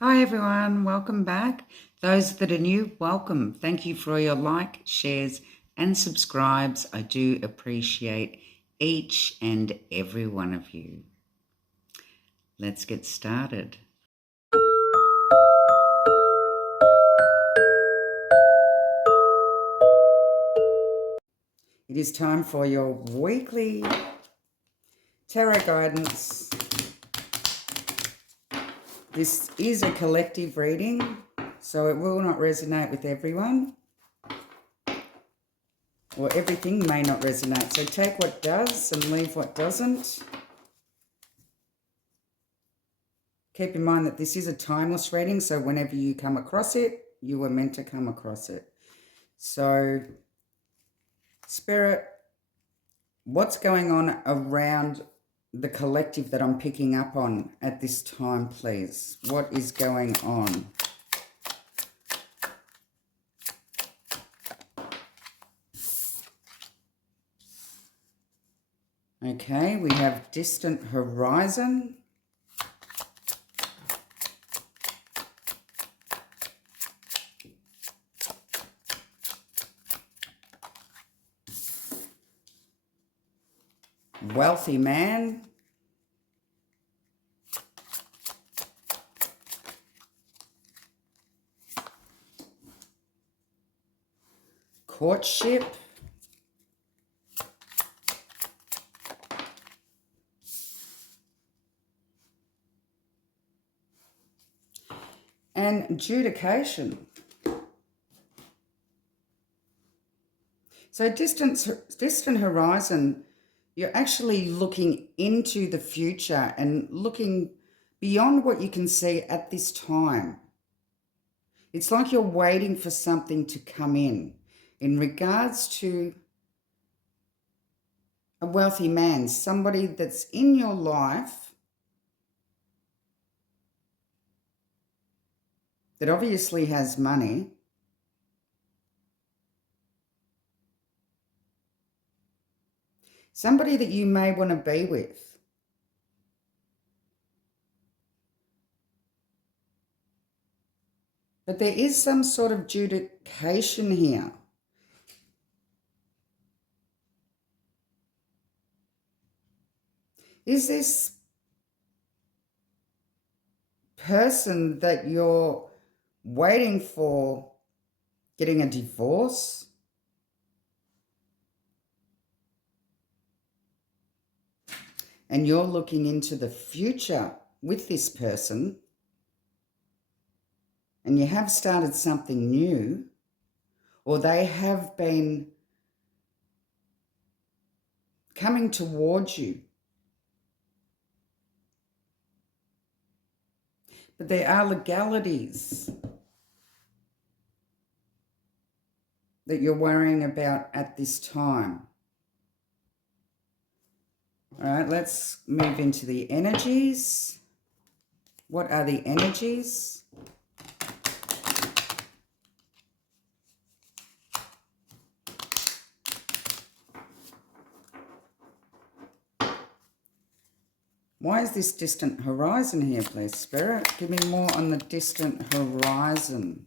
Hi everyone, welcome back. Those that are new, welcome. Thank you for your like, shares and subscribes. I do appreciate each and every one of you. Let's get started. It is time for your weekly tarot guidance. This is a collective reading, so it will not resonate with everyone, or everything may not resonate. So take what does and leave what doesn't. Keep in mind that this is a timeless reading, so whenever you come across it, you were meant to come across it. So, Spirit, what's going on around the collective that I'm picking up on at this time, please? What is going on? Okay, we have distant horizon. Wealthy man. Courtship. And adjudication. So distant horizon, you're actually looking into the future and looking beyond what you can see at this time. It's like you're waiting for something to come in regards to a wealthy man, somebody that's in your life that obviously has money, somebody that you may want to be with. But there is some sort of adjudication here. Is this person that you're waiting for getting a divorce? And you're looking into the future with this person, and you have started something new, or they have been coming towards you. But there are legalities that you're worrying about at this time. All right, let's move into the energies. What are the energies? Why is this distant horizon here, please, Spirit? Give me more on the distant horizon.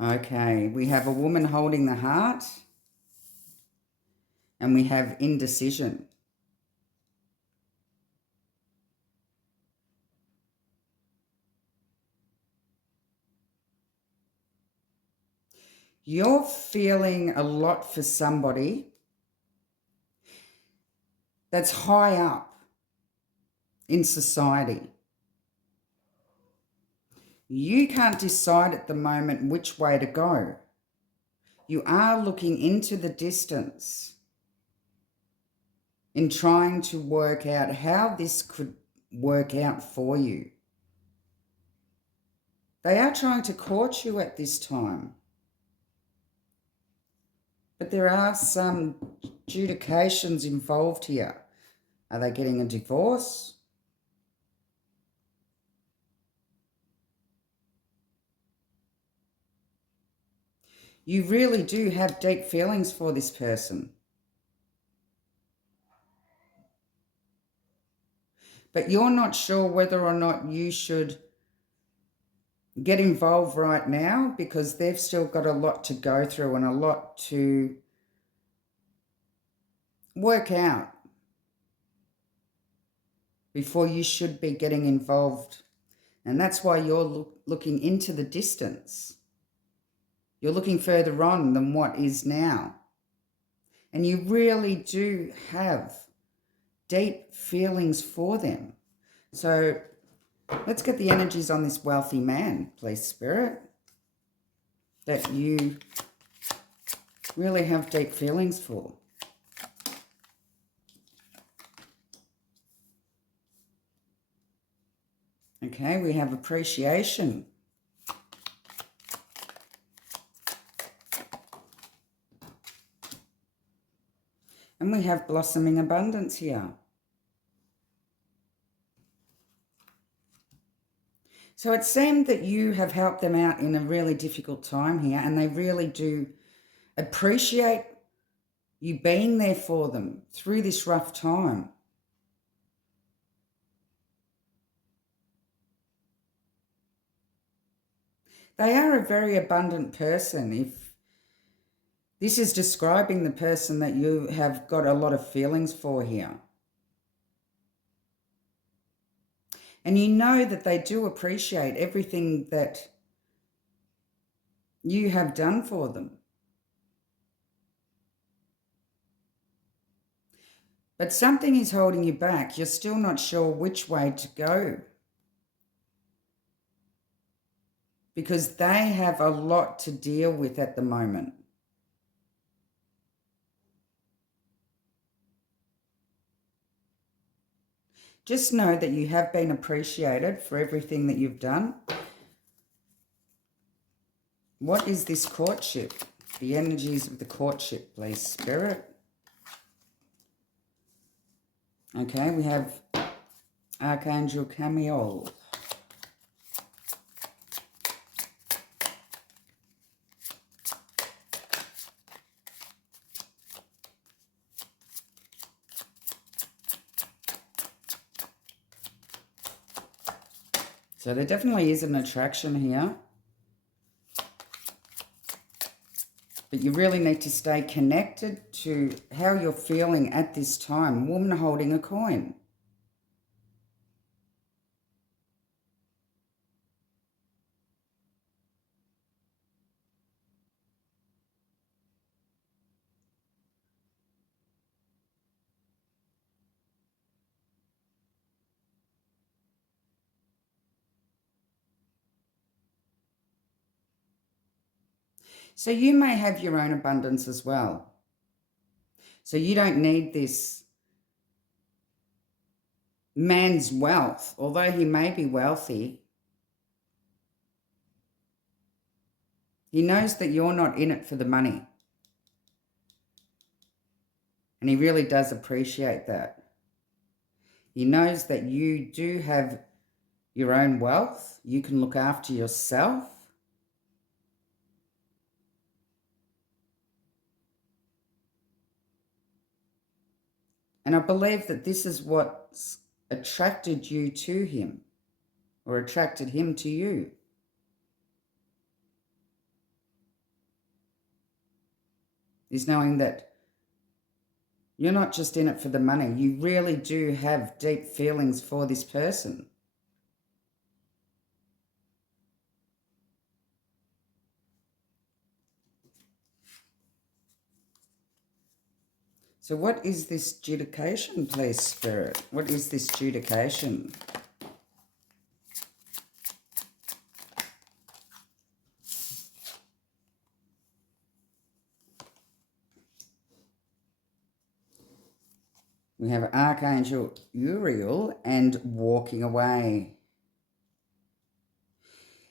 Okay, we have a woman holding the heart, and we have indecision. You're feeling a lot for somebody that's high up in society. You can't decide at the moment which way to go. You are looking into the distance in trying to work out how this could work out for you. They are trying to court you at this time. But there are some adjudications involved here. Are they getting a divorce? You really do have deep feelings for this person. But you're not sure whether or not you should get involved right now because they've still got a lot to go through and a lot to work out before you should be getting involved. And that's why you're looking into the distance. You're looking further on than what is now. And you really do have deep feelings for them. So let's get the energies on this wealthy man, please, Spirit, that you really have deep feelings for. Okay, we have appreciation. And we have blossoming abundance here. So it seemed that you have helped them out in a really difficult time here, and they really do appreciate you being there for them through this rough time. They are a very abundant person. If this is describing the person that you have got a lot of feelings for here. And you know that they do appreciate everything that you have done for them. But something is holding you back. You're still not sure which way to go. Because they have a lot to deal with at the moment. Just know that you have been appreciated for everything that you've done. What is this courtship? The energies of the courtship, please, Spirit. Okay, we have Archangel Camiol. So there definitely is an attraction here. But you really need to stay connected to how you're feeling at this time. Woman holding a coin. So you may have your own abundance as well. So you don't need this man's wealth. Although he may be wealthy, he knows that you're not in it for the money. And he really does appreciate that. He knows that you do have your own wealth. You can look after yourself. And I believe that this is what's attracted you to him, or attracted him to you. Is knowing that you're not just in it for the money. You really do have deep feelings for this person. So what is this judication, please, Spirit? What is this judication? We have Archangel Uriel and walking away.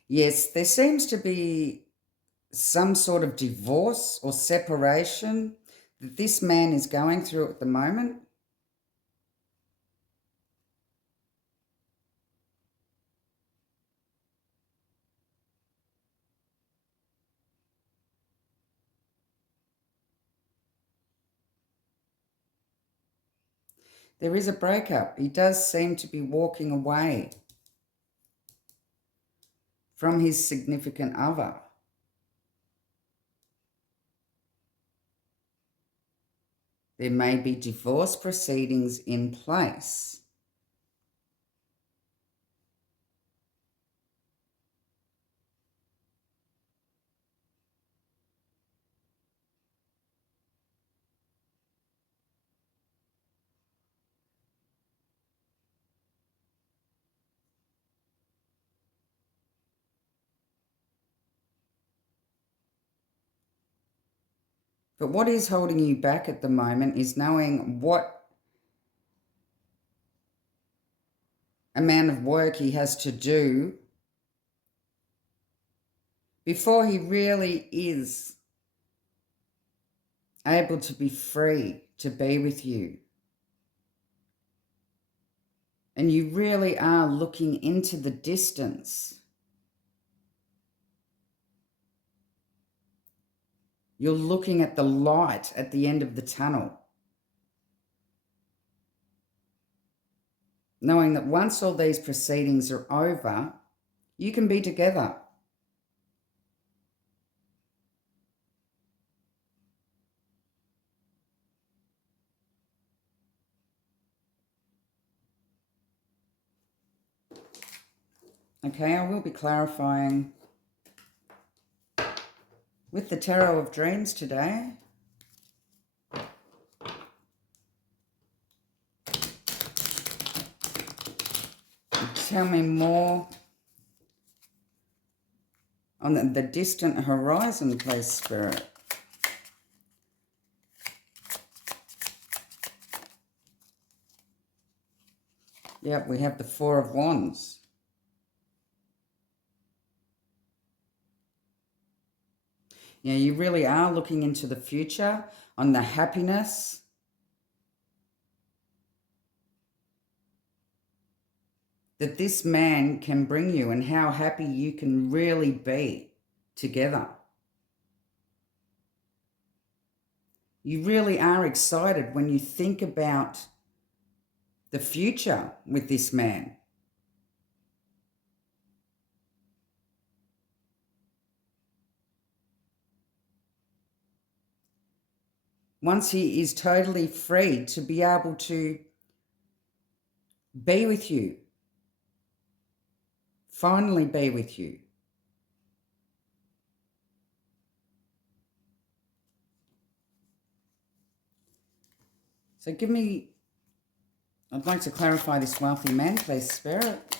Yes, there seems to be some sort of divorce or separation that this man is going through at the moment. There is a breakup. He does seem to be walking away from his significant other. There may be divorce proceedings in place. But what is holding you back at the moment is knowing what amount of work he has to do before he really is able to be free to be with you. And you really are looking into the distance. You're looking at the light at the end of the tunnel, knowing that once all these proceedings are over, you can be together. Okay, I will be clarifying with the Tarot of Dreams today. Tell me more on the distant horizon, please, Spirit. Yep, we have the Four of Wands. Yeah, you really are looking into the future on the happiness that this man can bring you and how happy you can really be together. You really are excited when you think about the future with this man. Once he is totally free to be able to be with you, finally be with you. So I'd like to clarify this wealthy man, please, Spirit.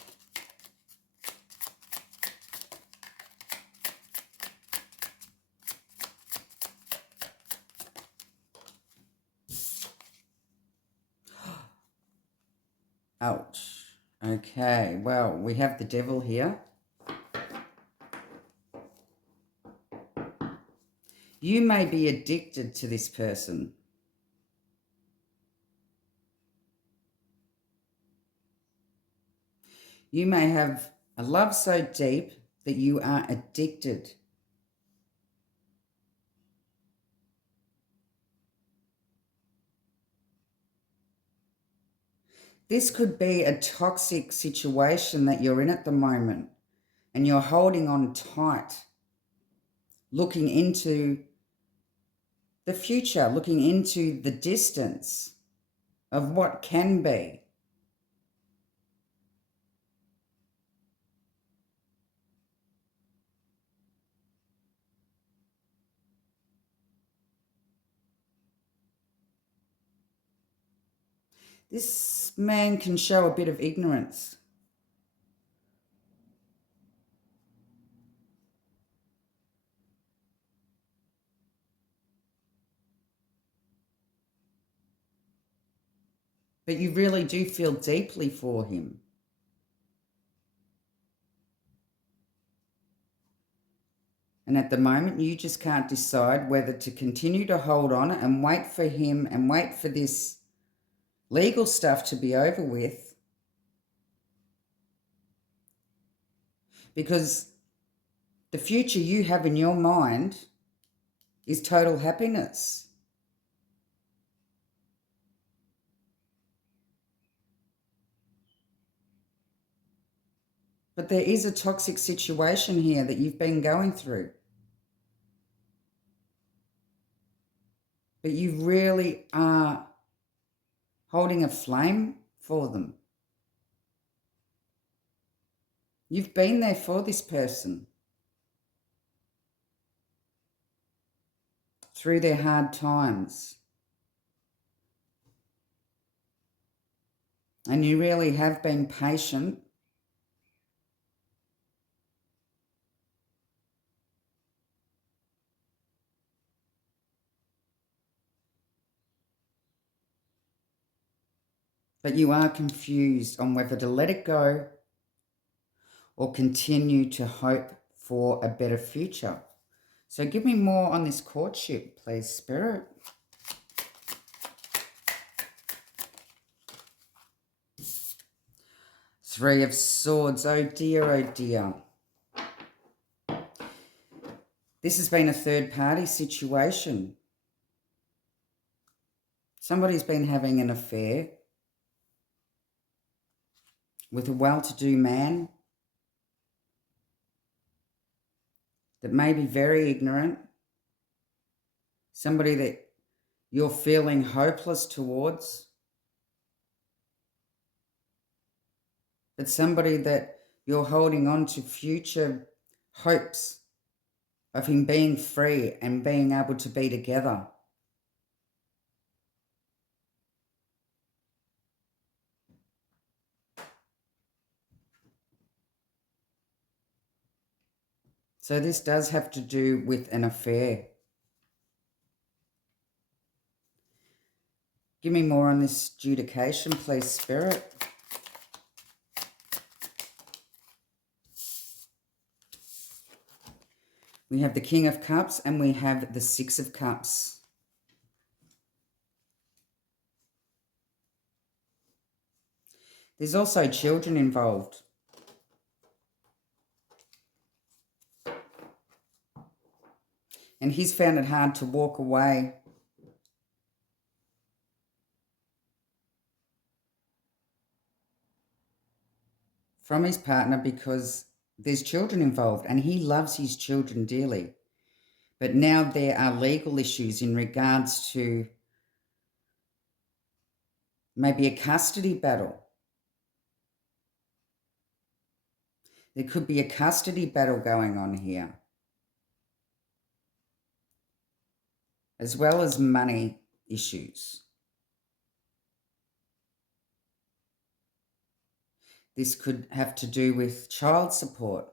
Ouch. Okay, well, we have the Devil here. You may be addicted to this person. You may have a love so deep that you are addicted. This could be a toxic situation that you're in at the moment, and you're holding on tight, looking into the future, looking into the distance of what can be. This man can show a bit of ignorance. But you really do feel deeply for him. And at the moment, you just can't decide whether to continue to hold on and wait for him and wait for this legal stuff to be over with. Because the future you have in your mind is total happiness. But there is a toxic situation here that you've been going through. But you really are holding a flame for them. You've been there for this person through their hard times. And you really have been patient. But you are confused on whether to let it go or continue to hope for a better future. So give me more on this courtship, please, Spirit. Three of Swords. Oh dear, oh dear. This has been a third-party situation. Somebody's been having an affair with a well-to-do man that may be very ignorant, somebody that you're feeling hopeless towards, but somebody that you're holding on to future hopes of him being free and being able to be together. So this does have to do with an affair. Give me more on this adjudication, please, Spirit. We have the King of Cups and we have the Six of Cups. There's also children involved. And he's found it hard to walk away. From his partner because there's children involved and he loves his children dearly. But now there are legal issues in regards to maybe a custody battle. There could be a custody battle going on here, as well as money issues. This could have to do with child support.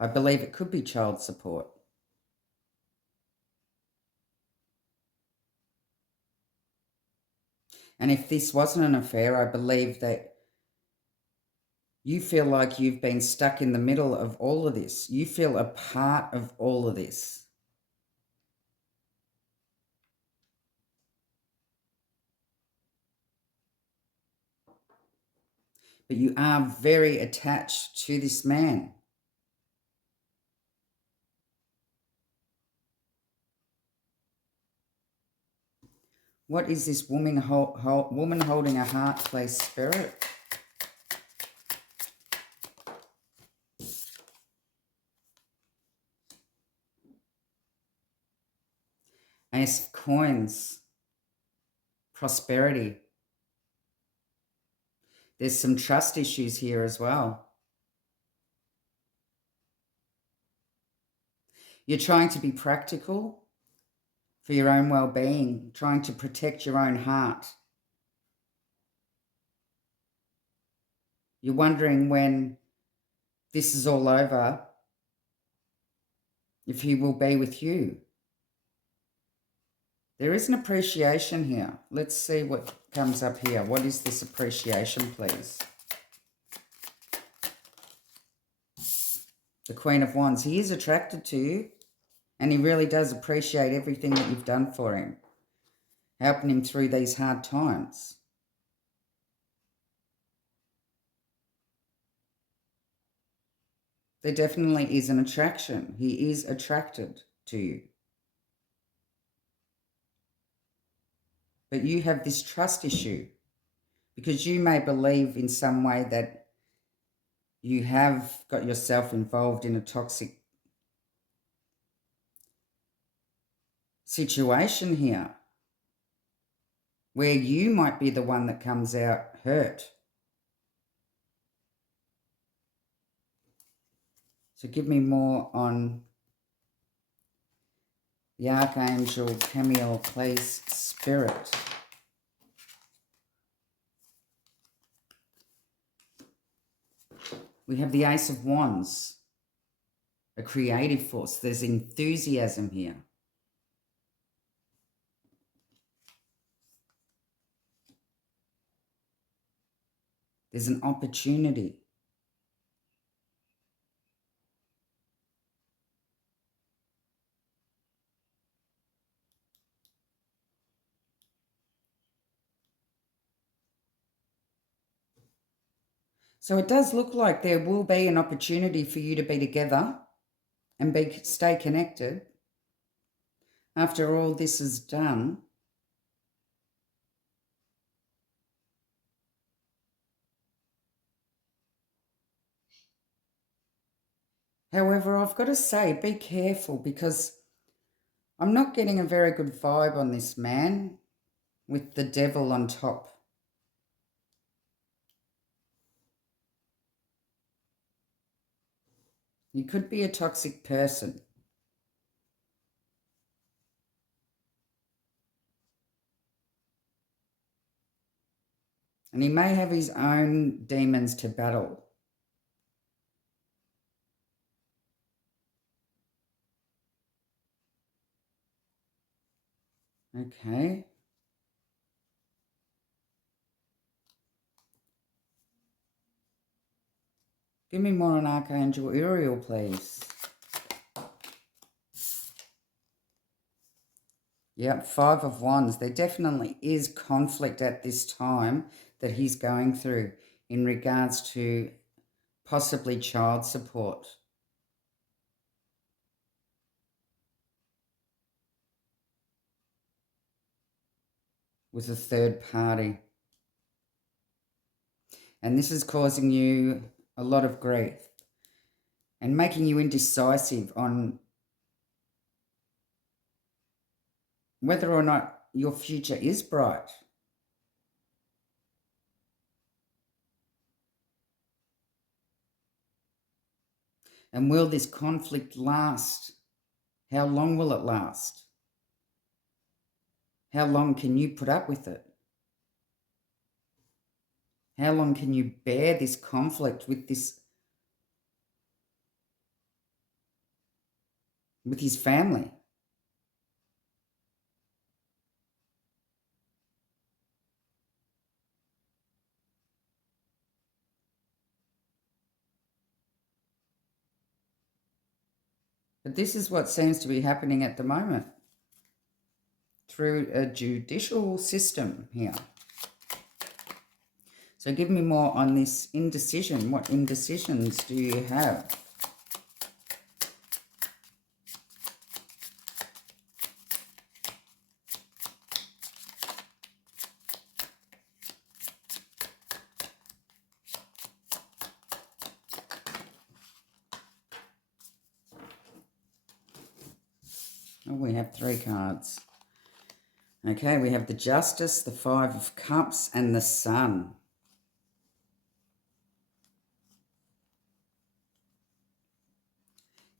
I believe it could be child support. And if this wasn't an affair, I believe that you feel like you've been stuck in the middle of all of this. You feel a part of all of this. But you are very attached to this man. What is this woman holding a heart, please, Spirit? Ace of Coins. Prosperity. There's some trust issues here as well. You're trying to be practical for your own well-being, trying to protect your own heart. You're wondering when this is all over, if he will be with you. There is an appreciation here. Let's see what comes up here. What is this appreciation, please? The Queen of Wands. He is attracted to you, and he really does appreciate everything that you've done for him, helping him through these hard times. There definitely is an attraction. He is attracted to you. But you have this trust issue because you may believe in some way that you have got yourself involved in a toxic situation here where you might be the one that comes out hurt. So give me more on the Archangel Camille, please, Spirit. We have the Ace of Wands, a creative force. There's enthusiasm here. There's an opportunity. So it does look like there will be an opportunity for you to be together and stay connected after all this is done. However, I've got to say, be careful because I'm not getting a very good vibe on this man with the devil on top. He could be a toxic person. And he may have his own demons to battle. Okay. Give me more on Archangel Uriel, please. Yep, Five of Wands. There definitely is conflict at this time that he's going through in regards to possibly child support. With a third party. And this is causing you a lot of grief and making you indecisive on whether or not your future is bright. And will this conflict last? How long will it last? How long can you put up with it? How long can you bear this conflict with his family? But this is what seems to be happening at the moment through a judicial system here. So give me more on this indecision. What indecisions do you have? Oh, we have 3 cards. Okay, we have the Justice, the Five of Cups, and the Sun.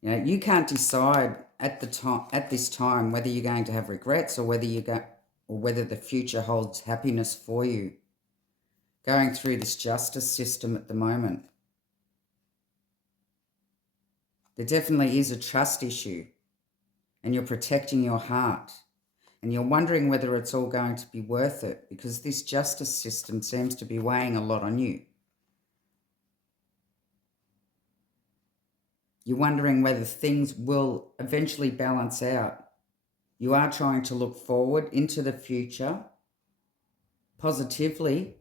You know, you can't decide at this time whether you're going to have regrets or whether the future holds happiness for you. Going through this justice system at the moment. There definitely is a trust issue, and you're protecting your heart, and you're wondering whether it's all going to be worth it because this justice system seems to be weighing a lot on you. You're wondering whether things will eventually balance out. You are trying to look forward into the future positively,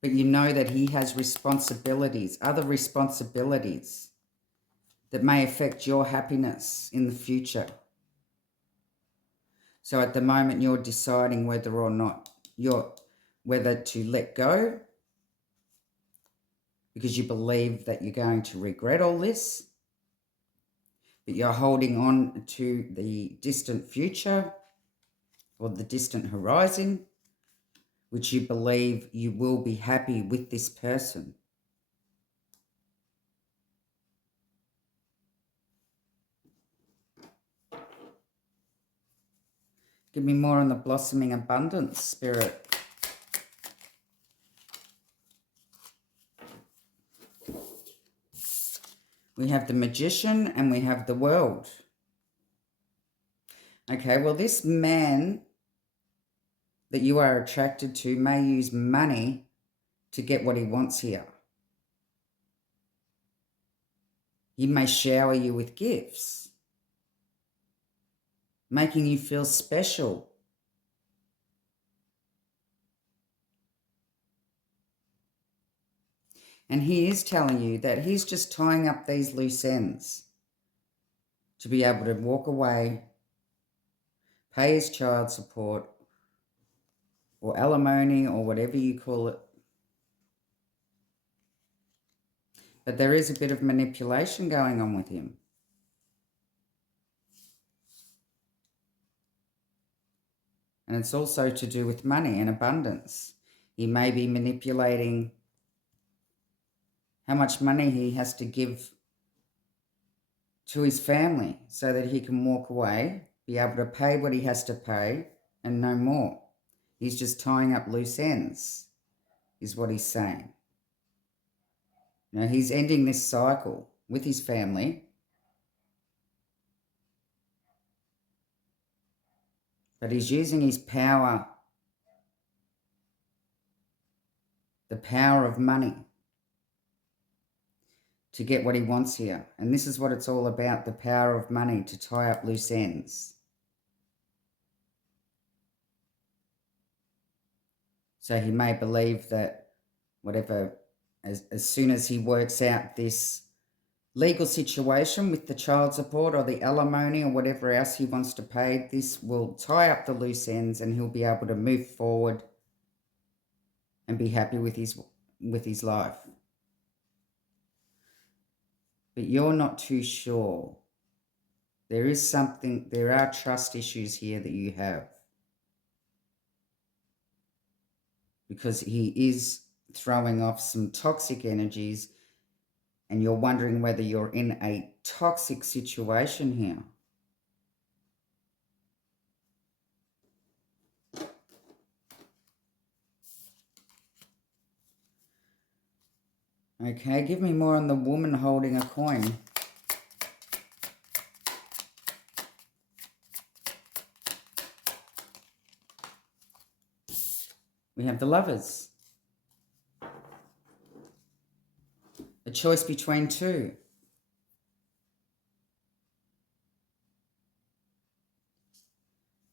but you know that he has responsibilities, other responsibilities that may affect your happiness in the future. So at the moment you're deciding whether or not whether to let go because you believe that you're going to regret all this, but you're holding on to the distant future or the distant horizon, which you believe you will be happy with this person. Give me more on the blossoming abundance, Spirit. We have the Magician and we have the World. Okay, well, this man that you are attracted to may use money to get what he wants here. He may shower you with gifts, making you feel special. And he is telling you that he's just tying up these loose ends to be able to walk away, pay his child support or alimony or whatever you call it. But there is a bit of manipulation going on with him. And it's also to do with money and abundance. He may be manipulating how much money he has to give to his family so that he can walk away, be able to pay what he has to pay, and no more. He's just tying up loose ends, is what he's saying. Now, he's ending this cycle with his family, but he's using his power, the power of money, to get what he wants here. And this is what it's all about, the power of money to tie up loose ends. So he may believe that whatever, as soon as he works out this legal situation with the child support or the alimony or whatever else he wants to pay, this will tie up the loose ends and he'll be able to move forward and be happy with his life. But you're not too sure. There are trust issues here that you have. Because he is throwing off some toxic energies and you're wondering whether you're in a toxic situation here. Okay, give me more on the woman holding a coin. We have the Lovers. A choice between two.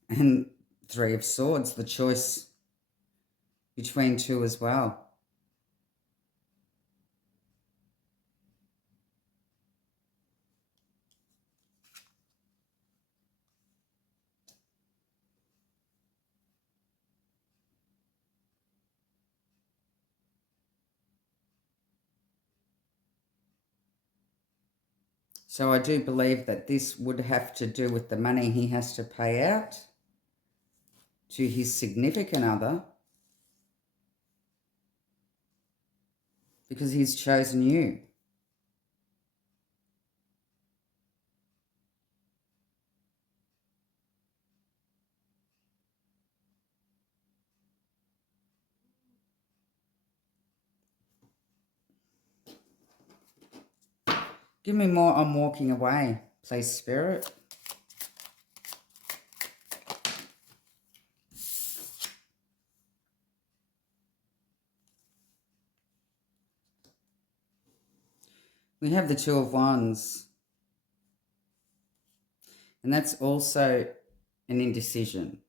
And Three of Swords, the choice between two as well. So I do believe that this would have to do with the money he has to pay out to his significant other because he's chosen you. Give me more on walking away, please, Spirit. We have the Two of Wands. And that's also an indecision.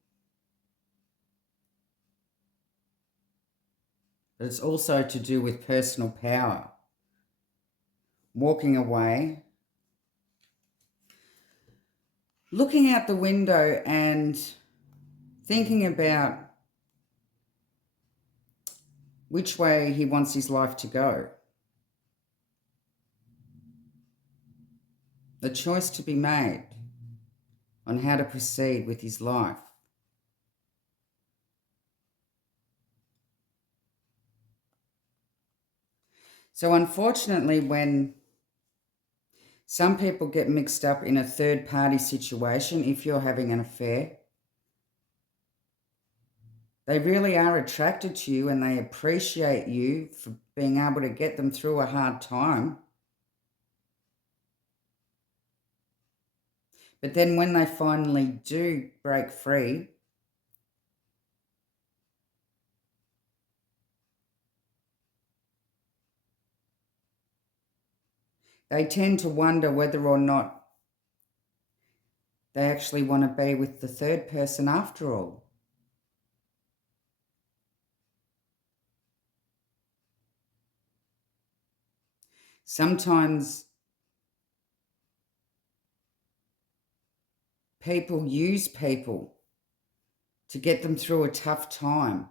But it's also to do with personal power. Walking away, looking out the window and thinking about which way he wants his life to go. The choice to be made on how to proceed with his life. So unfortunately, when some people get mixed up in a third-party situation, if you're having an affair, they really are attracted to you and they appreciate you for being able to get them through a hard time. But then when they finally do break free, they tend to wonder whether or not they actually want to be with the third person after all. Sometimes people use people to get them through a tough time.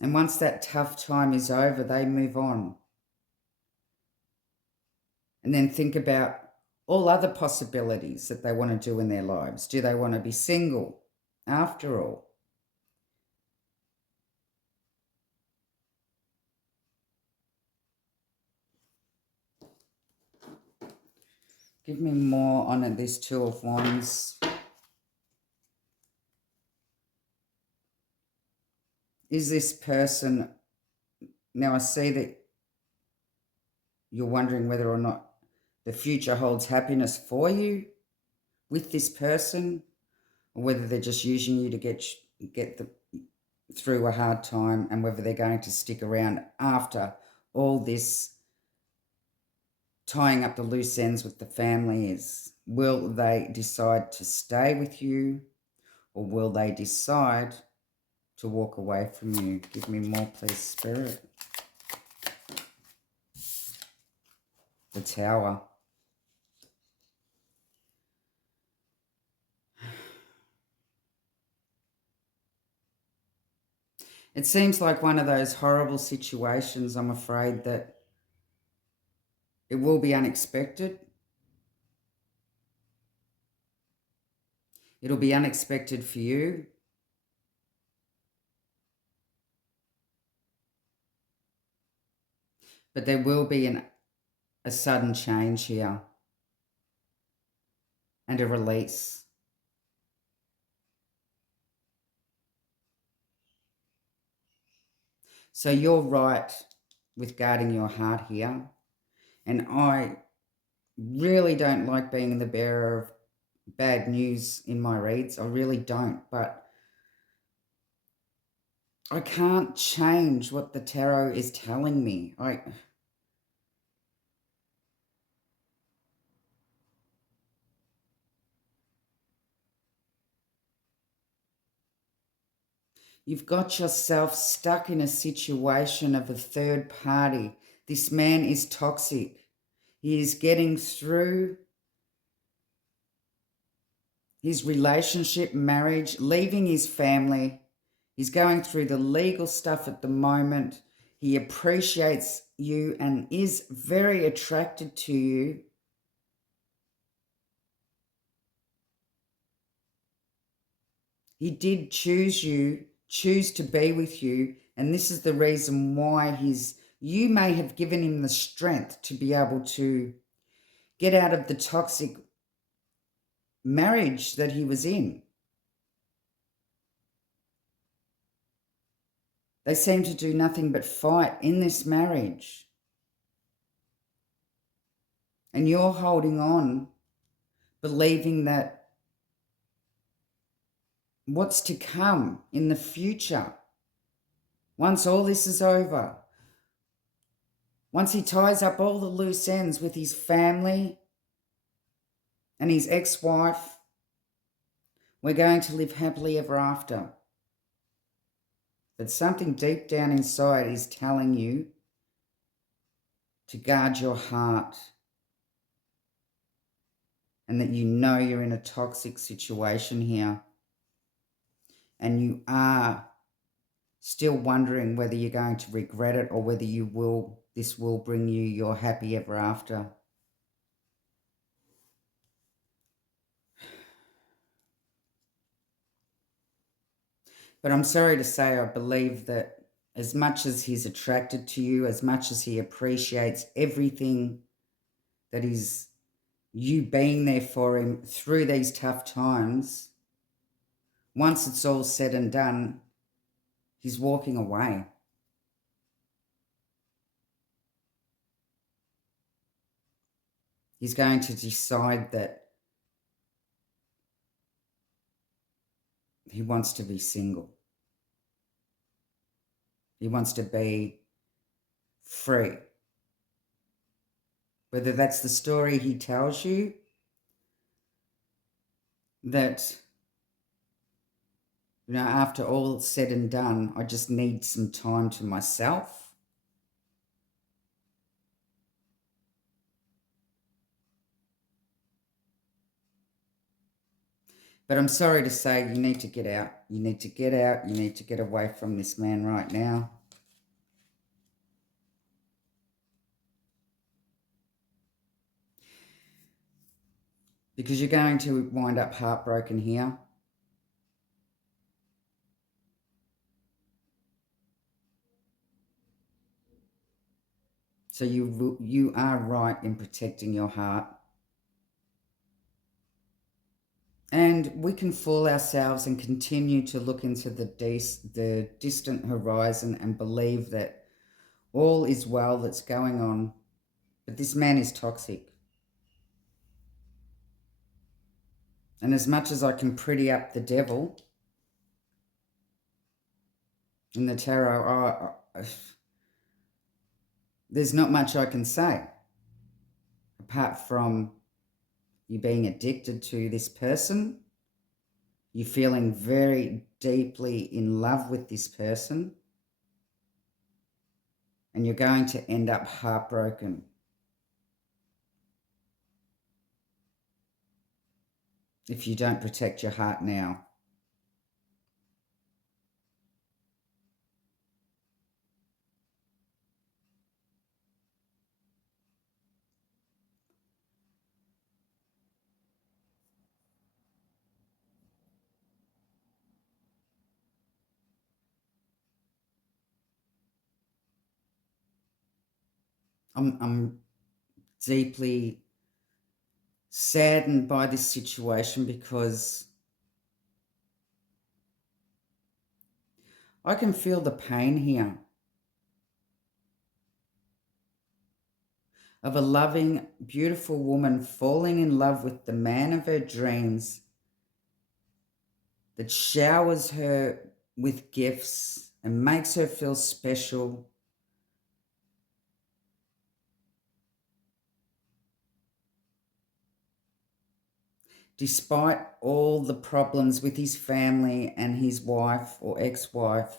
And once that tough time is over, they move on. And then think about all other possibilities that they want to do in their lives. Do they want to be single after all? Give me more on this Two of Wands. Is this person... Now I see that you're wondering whether or not the future holds happiness for you with this person, or whether they're just using you to get through a hard time, and whether they're going to stick around after all this tying up the loose ends with the family is. Will they decide to stay with you, or will they decide to walk away from you? Give me more, please, Spirit. The Tower. It seems like one of those horrible situations, I'm afraid, that it will be unexpected. It'll be unexpected for you. But there will be a sudden change here and a release. So you're right with guarding your heart here. And I really don't like being the bearer of bad news in my reads. I really don't. But I can't change what the tarot is telling me. You've got yourself stuck in a situation of a third party. This man is toxic. He is getting through his relationship, marriage, leaving his family. He's going through the legal stuff at the moment. He appreciates you and is very attracted to you. He did choose you, choose to be with you, and this is the reason why you may have given him the strength to be able to get out of the toxic marriage that he was in. They seem to do nothing but fight in this marriage. And you're holding on, believing that what's to come in the future, once all this is over, once he ties up all the loose ends with his family and his ex-wife, we're going to live happily ever after. But something deep down inside is telling you to guard your heart. and that you know you're in a toxic situation here, and you are still wondering whether you're going to regret it or whether this will bring you your happy ever after. But I'm sorry to say, I believe that as much as he's attracted to you, as much as he appreciates everything that is you being there for him through these tough times, once it's all said and done, he's walking away. He's going to decide that he wants to be single. He wants to be free. Whether that's the story he tells you, that, after all said and done, I just need some time to myself. But I'm sorry to say, you need to get out. You need to get out. You need to get away from this man right now. Because you're going to wind up heartbroken here. So you are right in protecting your heart. And we can fool ourselves and continue to look into the distant horizon and believe that all is well that's going on. But this man is toxic. And as much as I can pretty up the devil in the tarot, there's not much I can say apart from you being addicted to this person, you feeling very deeply in love with this person, and you're going to end up heartbroken. If you don't protect your heart now. I'm deeply saddened by this situation because I can feel the pain here of a loving, beautiful woman falling in love with the man of her dreams that showers her with gifts and makes her feel special. Despite all the problems with his family and his wife or ex-wife.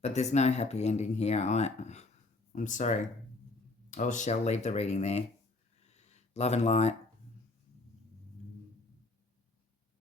But there's no happy ending here. I'm sorry. I shall leave the reading there. Love and light.